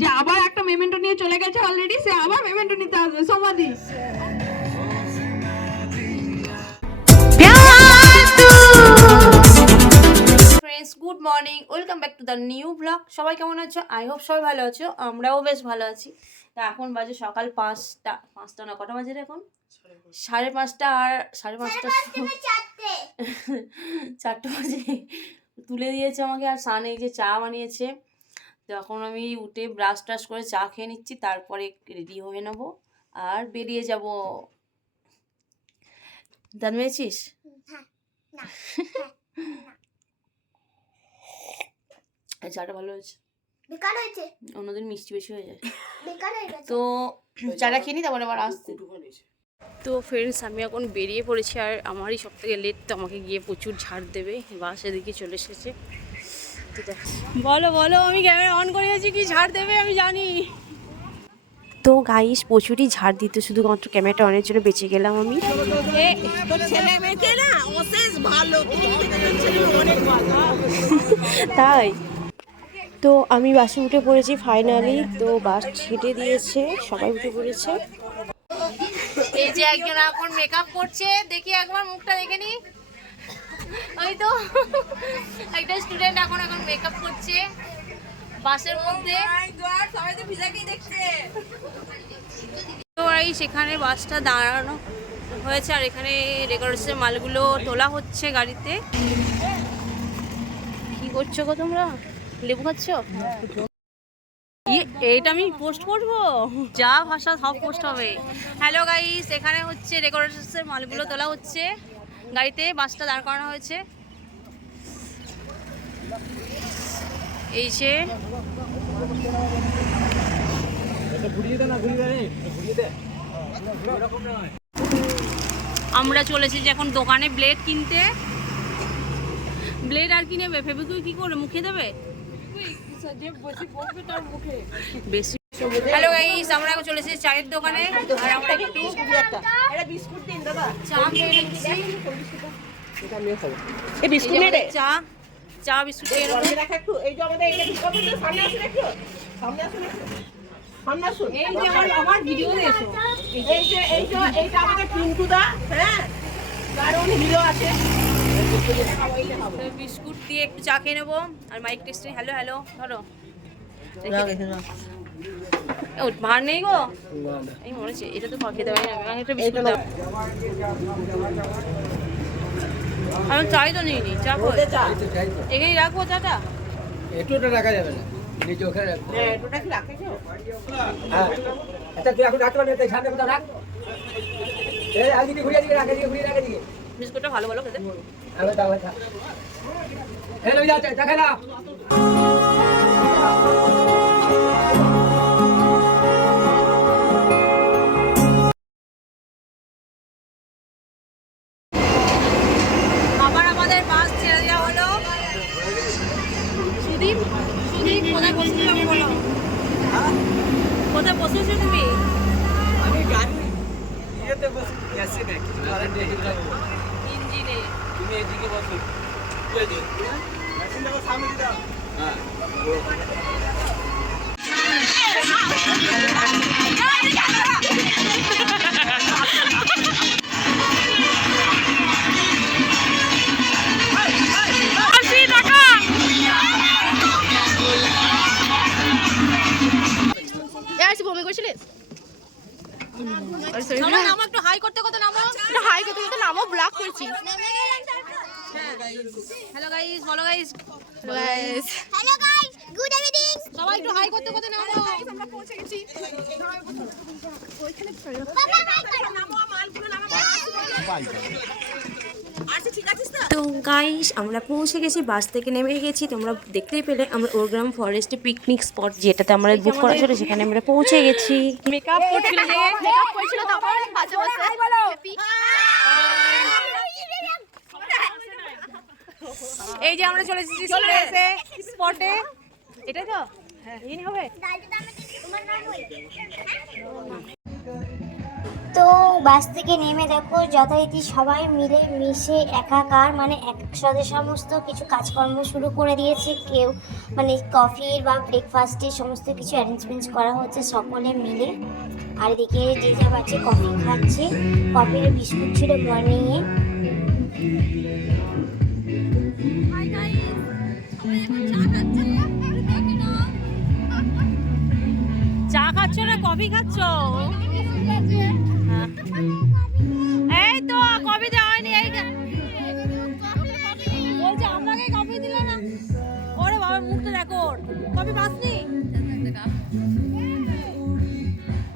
যে আবার একটা মেমেন্টো নিয়ে চলে গেছে অলরেডি, সে আবার মেমেন্টো নিতে আসবে সমাধি। Friends, good morning, welcome back to the new blog. সবাই কেমন আছো? আই হোপ সবাই ভালো আছো, আমরাও বেশ ভালো আছি। তা এখন বাজে সকাল 5টা না, কটা বাজে এখন? 5:30। আর 5:30 4টে বাজে তুলে দিয়েছে আমাকে। আর সান এই যে চা বানিয়েছে, তো এখন আমি উঠে ব্রাশ ট্রাশ করে চা খেয়ে নিচ্ছি, তারপরে রেডি হয়ে নেবো আর বেরিয়ে যাব। দাঁত মেরেছিস? চাটা ভালো হয়েছে, বেকার হয়েছে, অন্যদিন মিষ্টি বেশি হয়ে যায়। বেকার হয়ে গেছে। তো চাটা খেয়ে নি, তারপরে আবার আসতে। তো ফ্রেন্ডস, আমি এখন বেরিয়ে পড়েছি, আর আমারই সব থেকে লেট, তো আমাকে গিয়ে প্রচুর ঝাড় দেবে। বাস এদিকে চলে এসেছে। তো বলো বলো, আমি ক্যামেরা অন করে আছি, কি ঝাড় দেবে আমি জানি। তো গাইস প্রচুরই ঝাড় দিতে, শুধুমাত্র ক্যামেরাটা অনের জন্য বেঁচে গেলাম আমি। তাই তো আমি বাসে উঠে পড়েছি ফাইনালি। তো বাস ছেড়ে দিয়েছে, সবাই উঠে পড়েছে। এই যে একজন এখন মেকআপ করছে, দেখি একবার মুখটা দেখে নি। ওই তো একটা স্টুডেন্ট এখন মেকআপ করছে বাসের মধ্যে। তো এই সেখানে বাসটা দাঁড়ানো হয়েছে, আর এখানে ডেকোরেশনের মালগুলো তোলা হচ্ছে গাড়িতে। কি করছো গো তোমরা? লেবু খাচ্ছ? এইটা আমি পোস্ট করবো, যা ভাষা সব পোস্ট হবে। হ্যালো গাইস, এখানে হচ্ছে ডেকোরেশনের মালগুলো তোলা হচ্ছে গাড়িতে, বাসটা দাঁড় করানো হয়েছে। এই যে আমরা চলেছি যে এখন দোকানে ব্লেড কিনতে। ব্লেড আর কি নেবে? ফেবিকুইক কি করে মুখে দেবে? বেশি। হ্যালো গাইস, আমরা এখন চলেছি চায়ের দোকানে, আর আমরা একটু চা খেয়ে নিচ্ছি। চা চা বিস্কুট খেয়ে নেবো। বিস্কুট দিয়ে একটু চা খেয়ে নেবো, আর মাইক টেস্টে হ্যালো হ্যালো ধরো। ও ভার নেই গো, এই মনে হচ্ছে এটা তো খেতে পারি না। আমি একটা বিস্কুট দাও। আমি চাই তো নিইনি, চা এখানেই রাখবো চাটা। একটুটা রাখা যাবে না, নিচে ওখানে রাখবো। হ্যাঁ, আচ্ছা তুই এখন রাখতে পারবি, সামনে কোথাও রাখ। এই আগে ঘুরিয়ে দিকে রাখে দিকে ঘুরিয়ে রাখে দিকে। বিস্কুটটা ভালো ভালো খেতে। আবার দাও খা। এই লই যা চা খা না। আবার আমাদের বাস ছেড়ে দেওয়া হলো। সুদীপ, সুদীপ কোথায় বসেছো আমি বলো? কোথায় বসেছো তুমি? আমি গাড়ি ইয়েতে বসে গেছি না, কিছু করার নেই। ইঞ্জিনে। তুমি এদিকে বসো। তুই এদিকে। মেশিনটা সামনে দিয়ে দাও। হ্যাঁ। বমি করছিলিস? নামো একটু হাই করতে করতে নামো। হাই করতে করতে নামও ব্লক করছি। হ্যালো গাইস, বলো guys. Hello guys, good evening. সবাই একটু হাই করতে করতে নামো। আমরা পৌঁছে গেছি। তো গাইস, আমরা পৌঁছে গেছি, বাস থেকে নেমে গেছি। তোমরা দেখতেই পেলে আমরা ওরগ্রাম ফরেস্টে পিকনিক স্পট যেটাতে আমরা বুক করা ছিল, সেখানে আমরা পৌঁছে গেছি। মেকআপ করছিল যে, মেকআপ করছিল তখন বাজে বসে। হাই বলো। এই যে আমরা চলে এসেছি স্পটে। এটাই তো এই হবে। তো বাস থেকে নেমে দেখো যথারীতি সবাই মিলে মিশে একাকার, মানে একসাথে সমস্ত কিছু কাজকর্ম শুরু করে দিয়েছে। কেউ মানে কফির বা ব্রেকফাস্টের সমস্ত কিছু অ্যারেঞ্জমেন্টস করা হচ্ছে সকলে মিলে। আর এদিকে যে যা বাচ্চা কফি খাচ্ছে, কফির বিস্কুট ছিল মর্নিংয়ে। চা খাচ্ছ না কফি খাচ্ছ? এই তো কফি দেওয়া হয়নি। এই বলছে আপনাকে কফি দিল না। ওরে বাবা মুখটা দেখো, কফি পাসনি?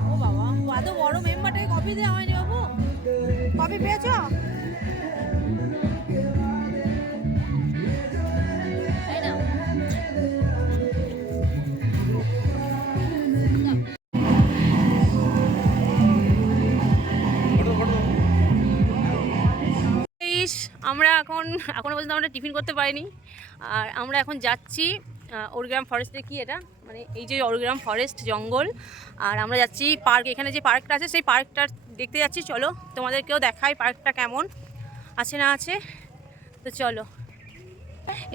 ও বাবা এত বড় মেম্বারটাকে কফি দেওয়া হয়নি বাবু। কফি পেয়েছো? আমরা এখনো পর্যন্ত আমরা টিফিন করতে পারিনি। আর আমরা এখন যাচ্ছি ওরগ্রাম ফরেস্টে। কি এটা মানে এই যে ওরগ্রাম ফরেস্ট জঙ্গল, আর আমরা যাচ্ছি পার্ক। এখানে যে পার্কটা আছে সেই পার্কটা দেখতে যাচ্ছি। চলো তোমাদেরকেও দেখাই পার্কটা কেমন আছে না আছে। তো চলো,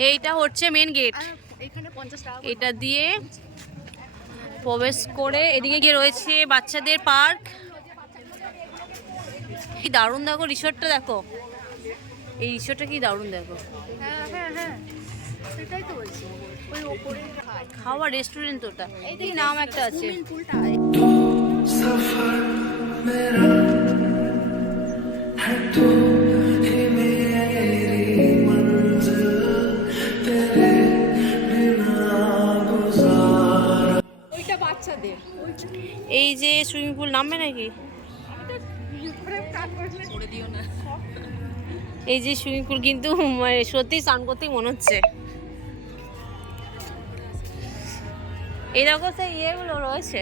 এইটা হচ্ছে মেন গেট। এটা দিয়ে প্রবেশ করে এদিকে গিয়ে রয়েছে বাচ্চাদের পার্ক। কি দারুণ দেখো রিসোর্টটা, দেখো এই রিসোর্টটা কি দারুণ দেখো। সেটাই তো বলছি, ওই ওপরে খাওয়া রেস্টুরেন্ট ওটা, এই নাম একটা আছে। ওইটা বাচ্চাদের। এই যে সুইমিং পুল নামবে নাকি? এই যে সুইমিং পুল কিন্তু সত্যি স্নান করতেই মনে হচ্ছে। এই দেখো সেই ইয়েগুলো রয়েছে,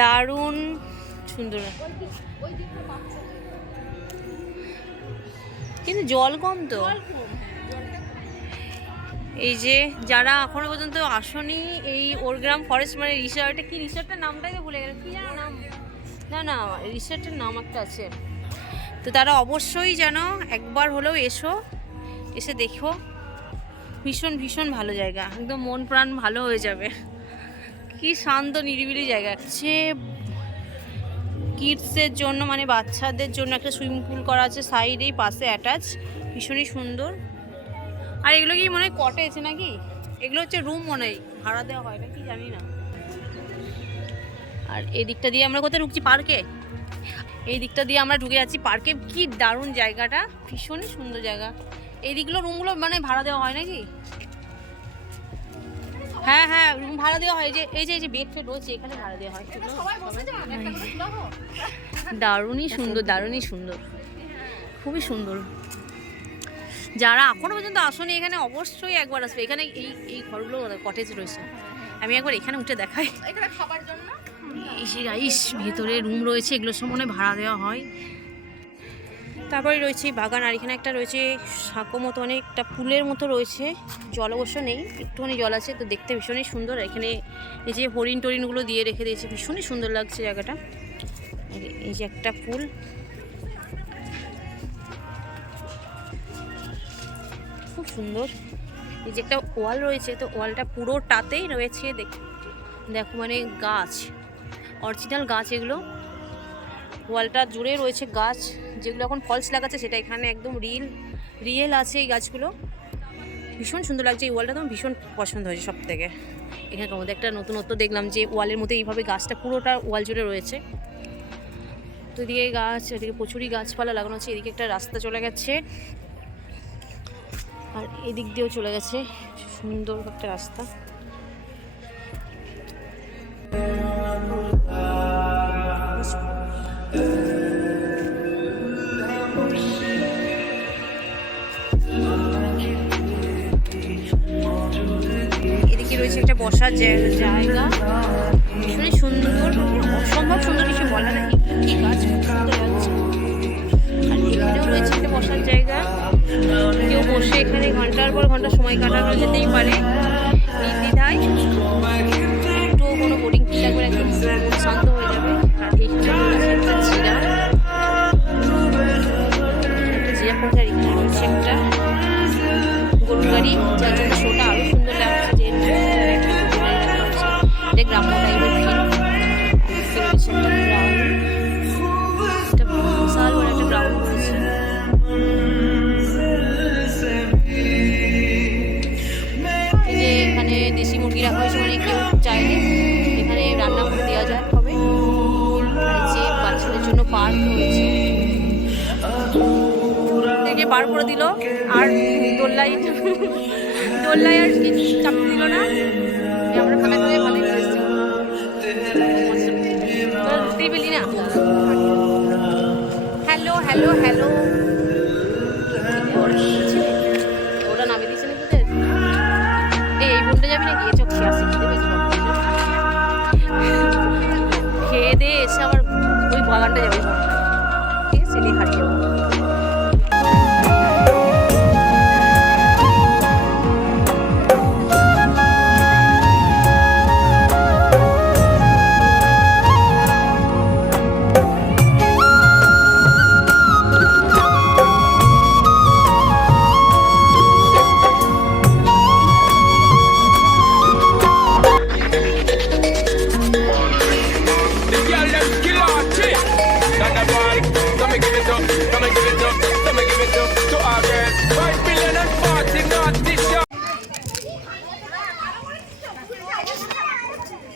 দারুণ সুন্দর। কিন্তু জল কম তো। এই যে যারা এখনো পর্যন্ত আসনি এই ওরগ্রাম ফরেস্ট মানে রিসর্টে, কি রিসর্টের নামটাই তো ভুলে গেল, কি জানো নাম? না রিসর্টের নাম একটা আছে। তো তারা অবশ্যই যেন একবার হলেও এসে দেখো। ভীষণ ভীষণ ভালো জায়গা, একদম মন প্রাণ ভালো হয়ে যাবে। কি শান্ত নিরিবিলি জায়গা। সে কিডসের জন্য মানে বাচ্চাদের জন্য একটা সুইমিং পুল করা আছে সাইডেই পাশে অ্যাটাচ, ভীষণই সুন্দর। আর এগুলো কি মনে হয় কটেজ নাকি? এগুলো হচ্ছে রুম মনে হয়, ভাড়া দেওয়া হয় নাকি জানি না। আর এই দিকটা দিয়ে আমরা কোথায় ঢুকছি? পার্কে। এই দিকটা দিয়ে আমরা ঢুকে যাচ্ছি পার্কে। কি দারুণ জায়গাটা, ভীষণই সুন্দর জায়গা। এই দিকগুলো রুমগুলো মানে ভাড়া দেওয়া হয় নাকি? হ্যাঁ রুম ভাড়া দেওয়া হয়। এই যে বেড ফেড রয়েছে এখানে ভাড়া দেওয়া হয়। দারুণই সুন্দর, খুবই সুন্দর। যারা এখনো পর্যন্ত আসেনি এখানে অবশ্যই একবার আসবে। এখানে এই ঘরগুলো কটেজ রয়েছে। আমি একবার এখানে উঠে দেখাই। এখানে খাবার জন্য ভিতরে রুম রয়েছে, এগুলো সব মনে ভাড়া দেওয়া হয়। তারপরে রয়েছে বাগান, আর এখানে একটা রয়েছে সাঁকো মতো অনেকটা পুলের মতো রয়েছে। জল অবশ্য নেই, একটুখানি জল আছে, তো দেখতে ভীষণই সুন্দর। এখানে এই যে হরিণ টরিনগুলো দিয়ে রেখে দিয়েছে, ভীষণই সুন্দর লাগছে জায়গাটা। এই যে একটা পুল, খুব সুন্দর। এই যে একটা ওয়াল রয়েছে, তো ওয়ালটা পুরোটাতেই রয়েছে দেখো মানে গাছ, অরিজিনাল গাছ এগুলো। ওয়ালটা জুড়ে রয়েছে গাছ, যেগুলো এখন ফলস লাগাচ্ছে সেটা এখানে একদম রিয়েল আছে এই গাছগুলো। ভীষণ সুন্দর লাগছে এই ওয়ালটা, তো ভীষণ পছন্দ হয়েছে সব থেকে। এখানকার মধ্যে একটা নতুনত্ব দেখলাম যে ওয়ালের মধ্যে এইভাবে গাছটা পুরোটা ওয়াল জুড়ে রয়েছে। তো এদিকে গাছ, এদিকে প্রচুরই গাছপালা লাগানো আছে। এদিকে একটা রাস্তা চলে গেছে, আর এদিক দিয়েও চলে গেছে সুন্দর একটা রাস্তা। এদিকে রয়েছে একটা বসার জায়গা, ভীষণই সুন্দর, অসম্ভব সুন্দর, কিছু বলা নেই। কি গাছ সুন্দর লাগছে। আর এখানেও রয়েছে একটা বসার জায়গা, কেউ বসে এখানে ঘন্টার পর ঘন্টা সময় কাটানো যেতেই পারে নির্দ্বিধায়। একটুও কোনো বোরিং ফিল লাগবে, একদম শান্ত হয়ে যাবে। আর এইখানে রয়েছে একটা চাইলে এখানে রান্না করে দেওয়া যায় হবে। আর যে বাচ্চাদের জন্য পার্ক রয়েছে থেকে বার করে দিল, আর দোল্লাই আর কিছু চাপতে দিল না। আমরা ফাঁকা থেকে ভালোই এসেছি, তুই বলি না হ্যালো হ্যালো হ্যালো। ওটা নামিয়ে দিচ্ছে না তোদের? এই বোনটা যাবি না? গিয়ে চোখ খেয়ে আসি, খেতে পেয়েছি খেয়ে দিয়ে এসে আবার ওই বাগানটা যাবে, ঠিক আছে? সেটাই হারিয়ে যাবো।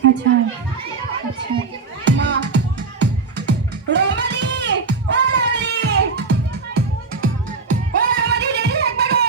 আচ্ছা আচ্ছা মা রমালি, ও রমালি, ও রমালি, রেডি থাকবে গো।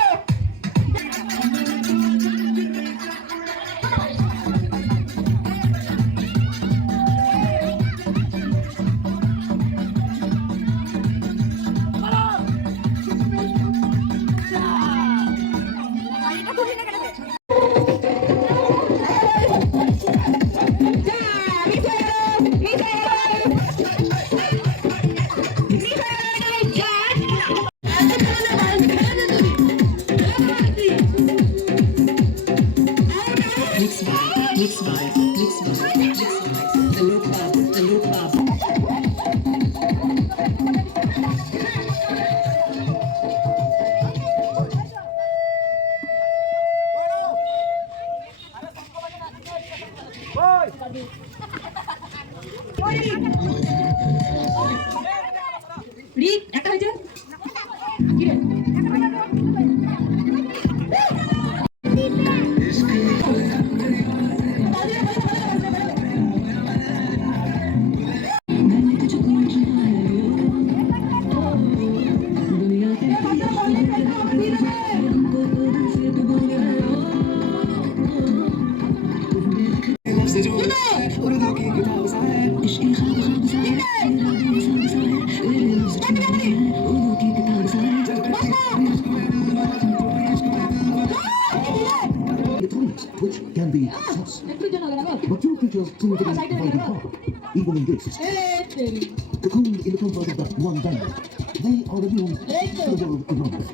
রিক একটা হয়েছে কি রে? Which can be sauce. But two creatures significantly divided apart, even in this. Cocooned in the comfort of that one diamond. They are immune to the world around them.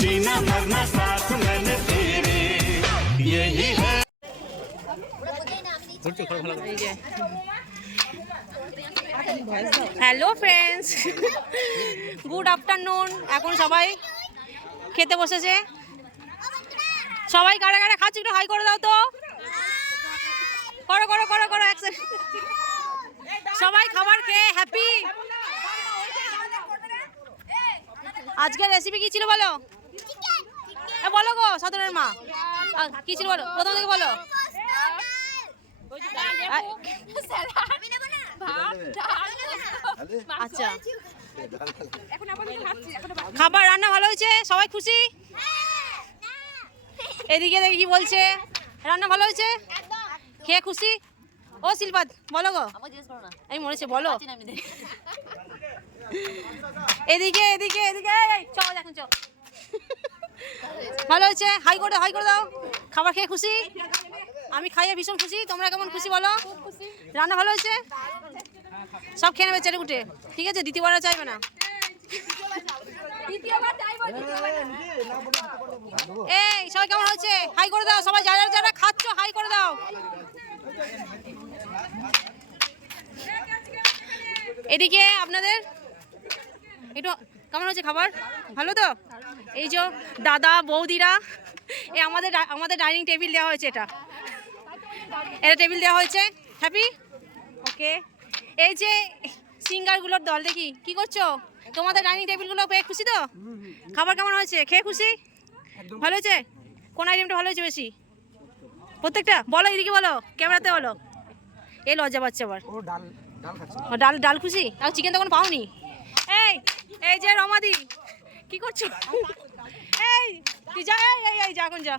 जीना मरना साथ मैंने तेरे यही है। Hello friends, good afternoon. এখন সবাই খেতে বসেছে। সবাই কারা কারা খাচ্ছি একটু হাই করে দাও তো। করো করো করো করো, সবাই খাবার খেয়ে হ্যাপি। আজকের রেসিপি কি ছিল বলো? বলো গো সদরের মা, কি ছিল বলো, প্রথম থেকে বলো। আচ্ছা খাবার রান্না ভালো হয়েছে, সবাই খুশি? এদিকে দেখি কি বলছে, রান্না ভালো হয়েছে, খেয়ে খুশি? ও শিল্পাত বলো গো, আমি মনেছে বলো। এদিকে এদিকে এদিকে চল এখন চল। ভালো হয়েছে, হাই করে দাও, হাই করে দাও। খাবার খেয়ে খুশি? আমি খাইয়ে ভীষণ খুশি। তোমরা কেমন খুশি বলো? রান্না ভালো হয়েছে? সব খেয়ে নেবে চেটে উঠে, ঠিক আছে? দ্বিতীয়বার আর চাইবে না। এই সবাই কেমন হয়েছে? হাই করে দাও সবাই, যারা যারা খাচ্ছ হাই করে দাও। এদিকে আপনাদের একটু কেমন হচ্ছে খাবার? ভালো তো? এই যে দাদা বৌদিরা, এই আমাদের ডাইনিং টেবিল দেওয়া হয়েছে, এটা টেবিল দেওয়া হয়েছে। হ্যাপি? ওকে। এই যে সিঙ্গারগুলোর দল, দেখি কি করছো? তোমাদের ডাইনিং টেবিলগুলো পেয়ে খুশি তো? খাবার কেমন হয়েছে? খেয়ে খুশি? ভালো হয়েছে? কোন আইটেমটা ভালো হয়েছে বেশি? প্রত্যেকটা বলো, এদিকে বলো, ক্যামেরাতে বলো। এই লজ্জা পাচ্ছে আবার। ডাল ডাল খুশি? আর চিকেন তো কোনো পাওনি? এই এই যে রমাদি কি করছো? এই তুই যা, এই যা এখন যা।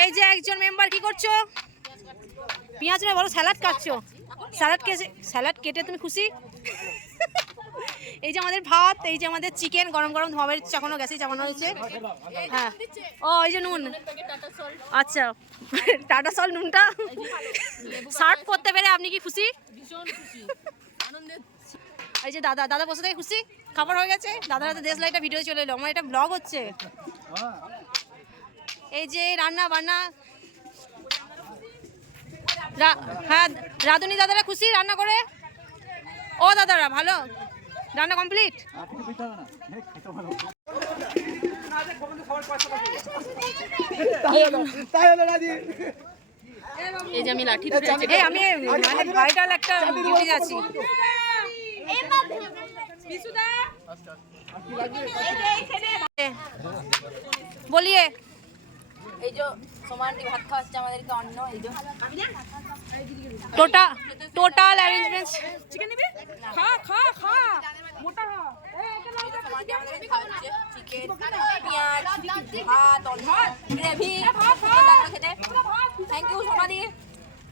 এই যে একজন মেম্বার কি করছো? পেঁয়াজ না বলো, স্যালাড কাটছো। স্যালাড কেটে তুমি খুশি? এই যে আমাদের ভাত, এই যে আমাদের চিকেন গরম গরম ধোয়াবের চাপানো, গ্যাসে চাপানো হয়েছে। হ্যাঁ, ও এই যে নুন, আচ্ছা টাটা সল নুনটা সার্ভ করতে পেরে আপনি কি খুশি? এই যে দাদা বসে থেকে খুশি? খাবার হয়ে গেছে, দাদার হাতে দেশলাইটা ভিডিও চলে এলো, আমার এটা ব্লগ হচ্ছে। এই যে রান্না বান্না, হ্যাঁ রাধুনি দাদারা খুশি রান্না করে? ও দাদারা ভালো রান্না কমপ্লিট? এই যে আমি লাঠি ধরে আছি। এই আমি মানে ভাইটাল একটা ডিউটি যাচ্ছি। বলিয়ে এই যে সমানটি ভাত খাওয়াচ্ছে আমাদেরকে অন্ন, এই যে টোটাল অ্যারেঞ্জমেন্টস। চিকেন নিবি? খা খা খা, মোটা হ। সমানটি আমাদেরকে খাওয়াচ্ছে চিকেন, পেঁয়াজ, ভাত, গ্রেভি, খেতে। থ্যাংক ইউ সমাধি।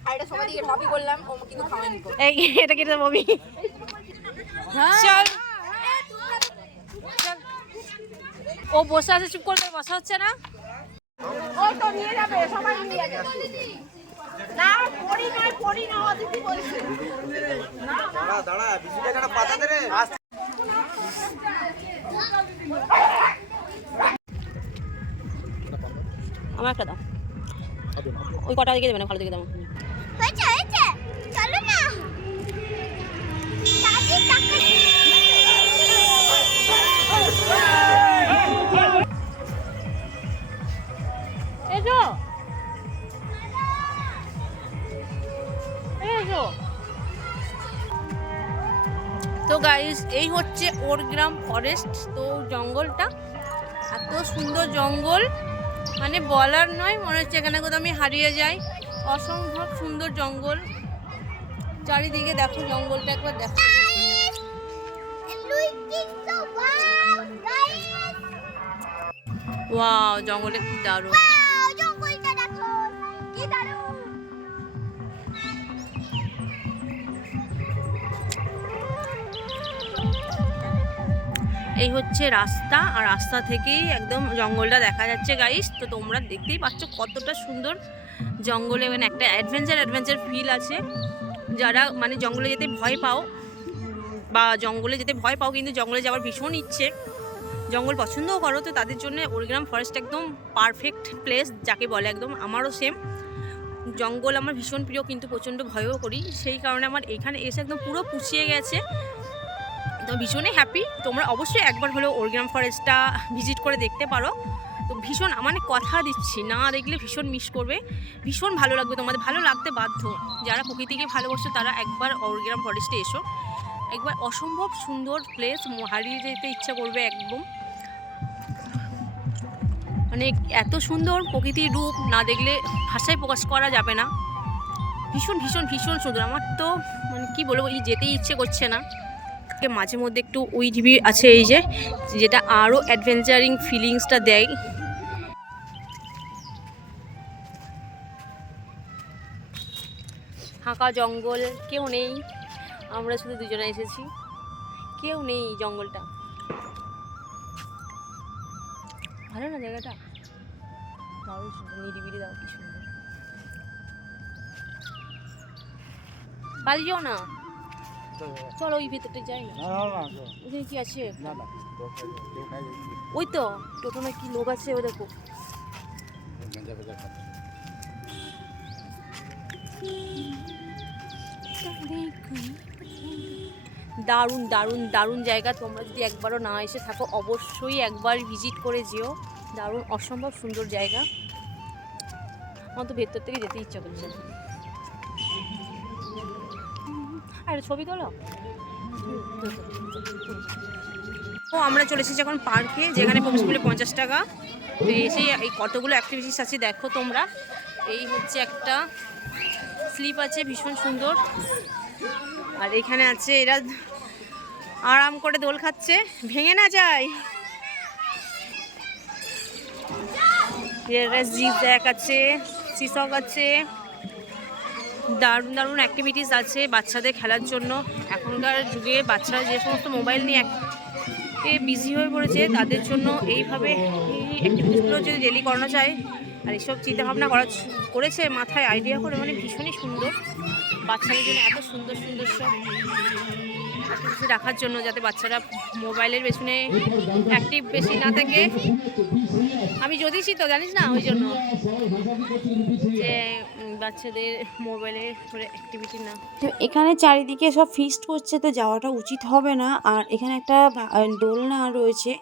আর এটা সমাধি ভাবি বললাম, ও কিন্তু খাওয়ানি। এই এটা কেটে ববি চল। ও বসে আছে, চুপ করে বসা হচ্ছে না। ও তো নিয়ে যাবে, সবাই নিয়ে যাবে। না পড়ি না অদিতি বলছে। দাঁড়া বিশুকে একটা পাতা দে রে। আমার একটা দাও, ওই কটা দিকে দেবে না, ভালো দিকে দাও। হয়েছে চলো না দাদি কাকা। তো গাইস এই হচ্ছে ওরগ্রাম ফরেস্ট। তো জঙ্গলটা এত সুন্দর জঙ্গল, মানে বলার নয়, মনে হচ্ছে এখানে কোথাও আমি হারিয়ে যাই। অসম্ভব সুন্দর জঙ্গল, চারিদিকে দেখো জঙ্গলটা একবার দেখো। ওয়াও জঙ্গলে কি দারুণ। জঙ্গলটা দেখো কি দারুণ। এই হচ্ছে রাস্তা, আর রাস্তা থেকেই একদম জঙ্গলটা দেখা যাচ্ছে গাইস। তো তোমরা দেখতেই পাচ্ছ কতটা সুন্দর জঙ্গলে, মানে একটা অ্যাডভেঞ্চার ফিল আছে। যারা মানে জঙ্গলে যেতে ভয় পাও, বা জঙ্গলে যেতে ভয় পাও কিন্তু জঙ্গলে যাওয়ার ভীষণ ইচ্ছে, জঙ্গল পছন্দও করো, তো তাদের জন্য ওরগ্রাম ফরেস্ট একদম পারফেক্ট প্লেস যাকে বলে। একদম আমারও সেম, জঙ্গল আমার ভীষণ প্রিয় কিন্তু প্রচণ্ড ভয়ও করি, সেই কারণে আমার এখানে এসে একদম পুরো পুষিয়ে গেছে। তো ভীষণই হ্যাপি। তোমরা অবশ্যই একবার হলেও ওরগ্রাম ফরেস্টটা ভিজিট করে দেখতে পারো। তো ভীষণ মানে কথা দিচ্ছি, না দেখলে ভীষণ মিস করবে, ভীষণ ভালো লাগবে, তোমাদের ভালো লাগতে বাধ্য। যারা প্রকৃতিকে ভালোবাসো তারা একবার ওরগ্রাম ফরেস্টে এসো, একবার অসম্ভব সুন্দর প্লেস, হারিয়ে যেতে ইচ্ছা করবে একদম। মানে এত সুন্দর প্রকৃতির রূপ না দেখলে ভাষায় প্রকাশ করা যাবে না। ভীষণ ভীষণ ভীষণ সুন্দর, আমার তো মানে কী বলবো, যেতেই ইচ্ছে করছে না। মাঝে মধ্যে একটু ওই ঢিবি আছে এই যে, যেটা আরও অ্যাডভেঞ্চারিং ফিলিংসটা দেয়। ফাঁকা জঙ্গল, কেউ নেই, আমরা শুধু দুজনে এসেছি, কেউ নেই জঙ্গলটা। ভালো না জায়গাটা, দারুণ সুন্দর, নিরিবিলি, দাও কি সুন্দর। পালিয়ে যাও না, চলো ওই ভেতরটা যাই না। ওখানে কি আছে? ওই তো টোটো না কি লোক আছে, ও দেখো। দারুণ দারুণ দারুণ জায়গা, তোমরা যদি একবারও না এসে থাকো অবশ্যই একবার ভিজিট করে যেও। দারুণ অসম্ভব সুন্দর জায়গা, আমার তো ভেতর থেকে যেতে ইচ্ছা করছে। আর ছবি তোলো। তো আমরা চলে এসেছি এখন পার্কে, যেখানে প্রবেশ মূল্য 50 টাকা। তো এসে এই কতগুলো অ্যাক্টিভিটিস আছে দেখো তোমরা। এই হচ্ছে একটা স্লিপ আছে ভীষণ সুন্দর, আর এখানে আছে এরা আরাম করে দোল খাচ্ছে, ভেঙে না যায়। জ্যাক আছে, সিসক আছে, দারুণ দারুণ অ্যাক্টিভিটিস আছে বাচ্চাদের খেলার জন্য। এখনকার যুগে বাচ্চারা যে সমস্ত মোবাইল নিয়ে বিজি হয়ে পড়েছে, তাদের জন্য এইভাবে এই অ্যাক্টিভিটিসগুলো যদি ডেলি করানো যায়, আর এইসব চিন্তাভাবনা করেছে মাথায় আইডিয়া করে, মানে ভীষণই সুন্দর। বাচ্চাদের জন্য এত সুন্দর সুন্দর সব অ্যাক্টিভিটিস রাখার জন্য, যাতে বাচ্চারা মোবাইলের পেছনে অ্যাক্টিভ বেশি না থাকে। আমি জ্যোতিষী তো জানিস না, ওই জন্য যে বাচ্চাদের মোবাইলের অ্যাক্টিভিটি না। তো এখানে চারিদিকে সব ফিস্ট করছে, তো যাওয়াটা উচিত হবে না। আর এখানে একটা দোলনা রয়েছে,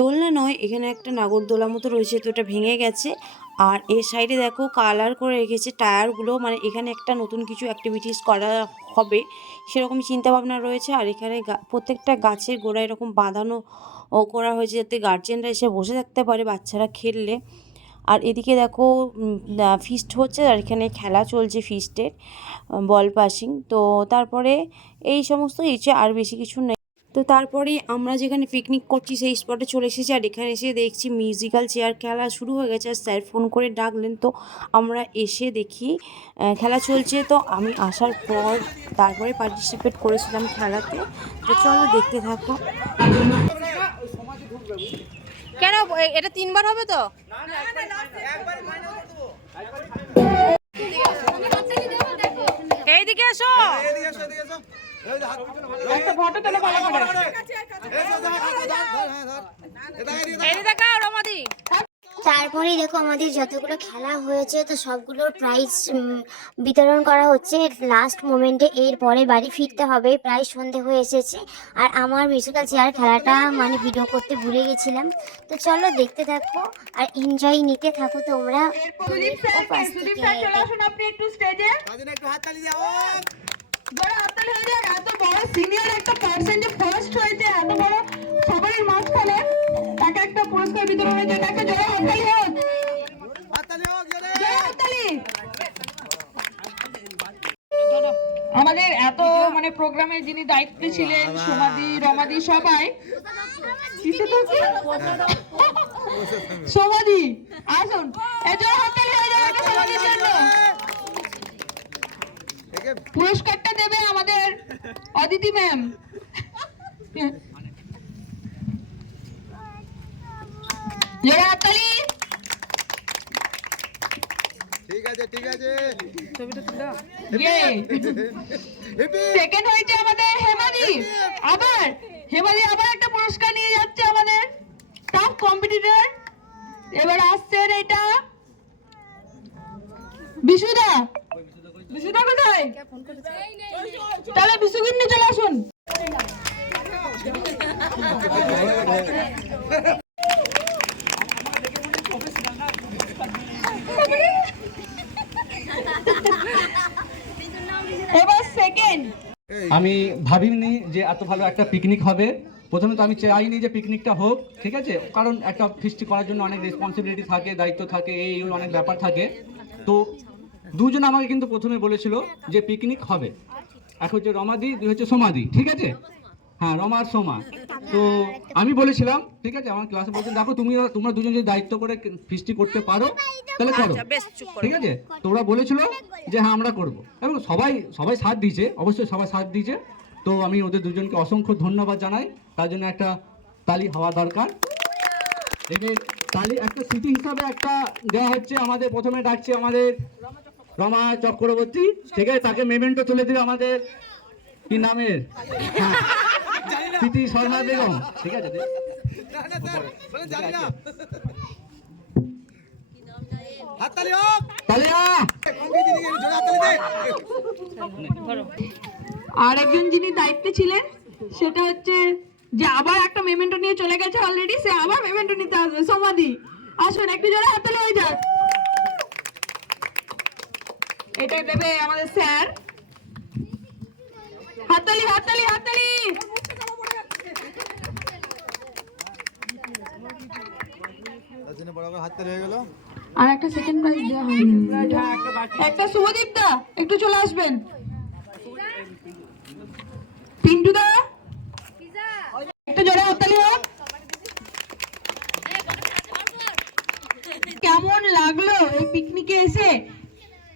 দোলনা নয়, এখানে একটা নাগরদোলা মতো রয়েছে, তো এটা ভেঙে গেছে। আর এর সাইডে দেখো কালার করে রেখেছে টায়ারগুলো, মানে এখানে একটা নতুন কিছু অ্যাক্টিভিটিস করা হবে সেরকম চিন্তাভাবনা রয়েছে। আর এখানে প্রত্যেকটা গাছের গোড়া এরকম বাঁধানো করা হয়েছে, যাতে গার্জেনরা এসে বসে থাকতে পারে বাচ্চারা খেললে। আর এদিকে দেখো ফিস্ট হচ্ছে, আর এখানে খেলা চলছে ফিস্টের, বল পাসিং। তো তারপরে এই সমস্ত ইচ্ছে, আর বেশি কিছু নেই। তো তারপরে আমরা যেখানে পিকনিক করছি সেই স্পটে চলে এসেছি, আর এখানে এসে দেখছি মিউজিক্যাল চেয়ার খেলা শুরু হয়ে গেছে। আর স্যার ফোন করে ডাকলেন, তো আমরা এসে দেখি খেলা চলছে। তো আমি আসার পর তারপরে পার্টিসিপেট করেছিলাম খেলাতে, তো চলো দেখতে থাকো। কেন এটা 3 বার হবে? তো এইদিকে এসো, তারপরেই দেখো আমাদের যতগুলো খেলা হয়েছে, তো সবগুলোর প্রাইজ বিতরণ করা হচ্ছে লাস্ট মোমেন্টে। এরপরে বাড়ি ফিরতে হবে, প্রায় সন্ধে হয়ে এসেছে। আর আমার মিউজিক্যাল চেয়ার খেলাটা মানে ভিডিও করতে ভুলে গেছিলাম। তো চলো দেখতে থাকো আর এনজয় নিতে থাকো তোমরা। আপনি একটু স্টেজে একটু হাততালি দাও, বড় হাততালি হয়ে যায়। এত বড় সিনিয়র একটা পার্সন যে ফার্স্ট হয়েছে, এত বড় সবারই মাঝখানে এক একটা পুরস্কার বিতরণ হয়েছে, তাকে জোরে হাততালি হোক, হাততালি হোক, জোরে হাততালি। আমাদের এত মানে প্রোগ্রামে যিনি দায়িত্বে ছিলেন, সোমাদি, রমাদি, সবাই। সোমাদি আসুন, জোরে হাততালি হয়ে যাবে সোমাদির জন্য। পুরস্কারটা দেবে আমাদের অদিতি ম্যাম। জোরে হাততালি। ঠিক আছে ঠিক আছে, ছবিটা তুলো। সেকেন্ড হয়েছে আমাদের হেমাদি। আবার হেমাদি আবার একটা পুরস্কার নিয়ে যাচ্ছে আমাদের টপ কম্পিটিটর। এবার আসছে এটা বিশুদা। বিশুদা কোথায়? তাহলে বিশুকে নিয়ে চলে আসুন। এবার সেকেন্ড। আমি ভাবিনি যে এত ভালো একটা পিকনিক হবে। প্রথমে তো আমি চাইনি যে পিকনিকটা হোক, ঠিক আছে, কারণ একটা ফিস্টি করার জন্য অনেক রেসপন্সিবিলিটি থাকে, দায়িত্ব থাকে, এই অনেক ব্যাপার থাকে। তো দুজন আমাকে কিন্তু প্রথমে বলেছিল যে পিকনিক হবে, এক হচ্ছে রমাদি, দুই হচ্ছে সোমাদি, ঠিক আছে। হ্যাঁ রমা আর সোমা। তো আমি বলেছিলাম ঠিক আছে, আমার ক্লাসে বলছেন দেখো তোমরা দুজন যদি দায়িত্ব করে ফিস্টি করতে পারো তাহলে করো, আচ্ছা বেশ, চুপ করো। ঠিক আছে। তো ওরা বলেছিল যে হ্যাঁ আমরা করব, এবং সবাই সাথ দিয়েছে, অবশ্যই সবাই সাথ দিয়েছে। তো আমি ওদের দুজনকে অসংখ্য ধন্যবাদ জানাই, তার জন্য একটা তালি হওয়া দরকার। এদের তালি একটা স্মৃতি হিসাবে একটা দেওয়া হচ্ছে। আমাদের প্রথমে ডাকছে আমাদের রমা চক্রবর্তী, ঠিক আছে, তাকে মেমেন্টো তুলে দিবে আমাদের কি নামের, হ্যাঁ স্মৃতি শর্মা বেগম, ঠিক আছে। আর একজন যিনি দায়িত্বে ছিলেন সেটা হচ্ছে যে আবার একটা মেমেন্টো নিয়ে চলে গেছে অলরেডি, সে আবার মেমেন্টো নিতে আসবে। সমাধি আসুন, একটু জোরে হাততালি হয়ে যাক। এটা দেবে আমাদের স্যার। হাততালি হাততালি হাততালি। আর একটা সেকেন্ড প্রাইজ দেওয়া হয়নি, একটা শুভদীপ দা একটু চলে আসবেন। পিন্টু দা একটু জোরে হাততালি হোক। কেমন লাগলো এই পিকনিকে এসে?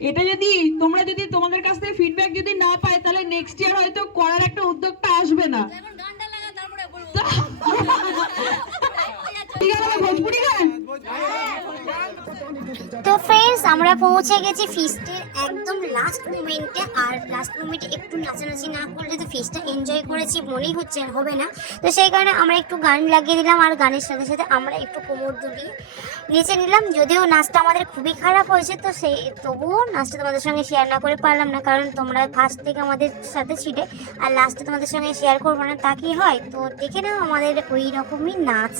এটা যদি তোমরা তোমাদের কাছ থেকে ফিডব্যাক যদি না পায় তাহলে নেক্সট ইয়ার হয়তো করার একটা উদ্যোগটা আসবে না। ভোজপুরি গান। তো ফ্রেন্ডস, আমরা পৌঁছে গেছি ফিস্টের একদম লাস্ট মোমেন্টে। আর লাস্ট মোমেন্টে একটু নাচানাচি না করলে তো ফিস্টটা এনজয় করেছি মনেই হচ্ছে হবে না। তো সেই কারণে আমরা একটু গান লাগিয়ে দিলাম, আর গানের সাথে সাথে আমরা একটু কোমর দুলিয়ে নেচে নিলাম। যদিও নাচটা আমাদের খুবই খারাপ হয়েছে, তো তবুও নাচটা তোমাদের সঙ্গে শেয়ার না করে পারলাম না, কারণ তোমরা ফার্স্ট থেকে আমাদের সাথে ছিলে আর লাস্টে তোমাদের সঙ্গে শেয়ার করবো না তা কি হয়? তো দেখে নাও আমাদের ওই রকমই নাচ।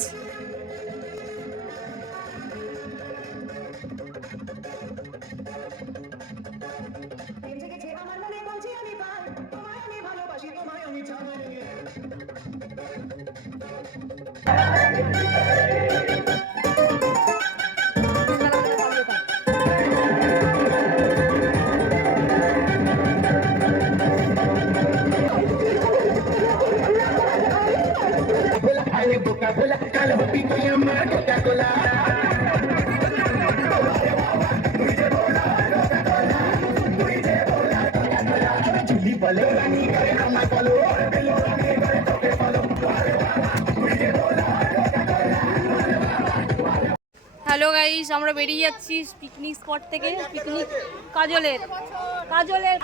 হ্যালো গাইস, আমরা বেরিয়ে যাচ্ছি পিকনিক স্পট থেকে। পিকনিক কাজলের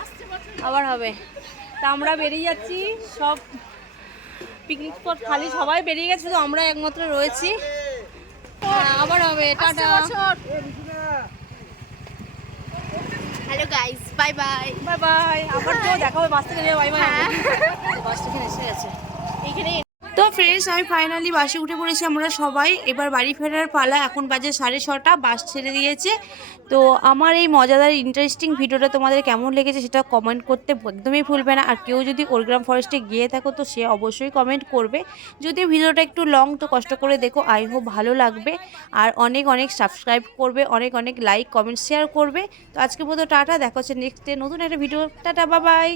আবার হবে। তা আমরা বেরিয়ে যাচ্ছি, সব পিকনিক স্পট খালি, সবাই বেরিয়ে গেছে, তো আমরা একমাত্র রয়েছি। আবার হবে, tata. Hello guys, bye bye. Bye bye, আবার তো দেখা হবে। বাস থেকে নেবে, বাই বাই। বাস থেকে এসে গেছে এইখানে। তো ফ্রেন্ডস, আমি ফাইনালি বাসে উঠে পড়েছি আমরা সবাই। এবার বাড়ি ফেরার পালা। এখন বাজে 6:30, বাস ছেড়ে দিয়েছে। তো আমার এই মজাদার ইন্টারেস্টিং ভিডিওটা তোমাদের কেমন লেগেছে সেটা কমেন্ট করতে একদমই ভুলবে না। আর কেউ যদি ওরগ্রাম ফরেস্টে গিয়ে থাকো তো সে অবশ্যই কমেন্ট করবে। যদি ভিডিওটা একটু লং, তো কষ্ট করে দেখো, আই হোপ ভালো লাগবে। আর অনেক অনেক সাবস্ক্রাইব করবে, অনেক অনেক লাইক কমেন্ট শেয়ার করবে। তো আজকের মতো টাটা, দেখা হচ্ছে নেক্সট ডে নতুন একটা ভিডিও। Tata, bye bye.